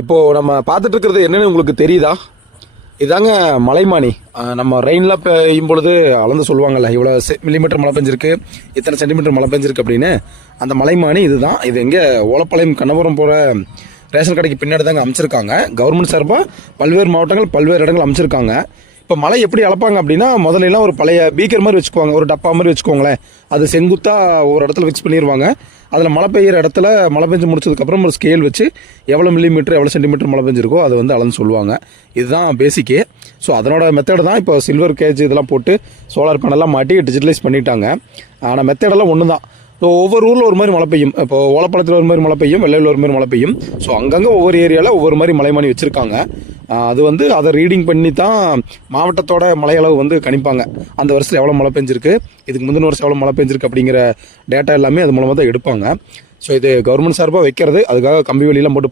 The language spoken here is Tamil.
இப்போது நம்ம பார்த்துட்டு இருக்கிறது என்னென்னு உங்களுக்கு தெரியுதா? இதாங்க மலைமானி. நம்ம ரெயின்லாம் பெய்யும் பொழுது அளந்து சொல்லுவாங்கல்ல, இவ்வளோ மில்லிமீட்டர் மழை பெஞ்சிருக்கு, இத்தனை சென்டிமீட்டர் மழை பெஞ்சிருக்கு அப்படின்னு. அந்த மலைமானி இதுதான். இது எங்கே ஓலப்பாளையம் கண்ணபுரம் போகிற ரேஷன் கடைக்கு பின்னாடி தாங்க அமைச்சிருக்காங்க. கவர்மெண்ட் சார்பாக பல்வேறு மாவட்டங்கள் பல்வேறு இடங்கள் அமைச்சிருக்காங்க. இப்போ மழை எப்படி அளப்பாங்க அப்படின்னா, முதல்லாம் ஒரு பழைய பீக்கர் மாதிரி வச்சுக்குவாங்க, ஒரு டப்பா மாதிரி வச்சுக்கோங்களேன். அது செங்குத்தாக ஒரு இடத்துல ஃபிக்ஸ் பண்ணிடுவாங்க. அதில் மழை பெய்கிற இடத்துல மழை பெஞ்சு முடிச்சதுக்கப்புறம் ஒரு ஸ்கேல் வச்சு எவ்வளோ மில்லிமீட்டர் எவ்வளோ சென்டிமீட்டர் மழை பெஞ்சிருக்கோ அதை வந்து அளந்து சொல்லுவாங்க. இதுதான் பேசிக்கே. ஸோ அதனோட மெத்தட் தான் இப்போ சில்வர் கேஜ் இதெல்லாம் போட்டு சோலார் பேனல்லாம் மாட்டி டிஜிட்டலைஸ் பண்ணிட்டாங்க. ஆனால் மெத்தடெல்லாம் ஒன்று தான். ஸோ ஒவ்வொரு ஊரில் ஒரு மாதிரி மழை பெய்யும். இப்போ ஓலப்பாளத்தில் ஒரு மாதிரி மழை பெய்யும், வெள்ளையில் ஒரு மாதிரி மழை பெய்யும். ஸோ அங்கங்கே ஒவ்வொரு ஏரியாவில் ஒவ்வொரு மாதிரி மலைமானி வச்சுருக்காங்க. அது வந்து அதை ரீடிங் பண்ணி தான் மாவட்டத்தோட மழையளவு வந்து கணிப்பாங்க. அந்த வருஷத்தில் எவ்வளோ மழை பெஞ்சிருக்கு, இதுக்கு முந்தின வருஷம் எவ்வளோ மழை பெஞ்சிருக்கு அப்படிங்கிற டேட்டா எல்லாமே அது மூலமாக தான் எடுப்பாங்க. ஸோ இது கவர்மெண்ட் சார்பாக வைக்கிறது. அதுக்காக கம்பி வெளியெல்லாம் போட்டு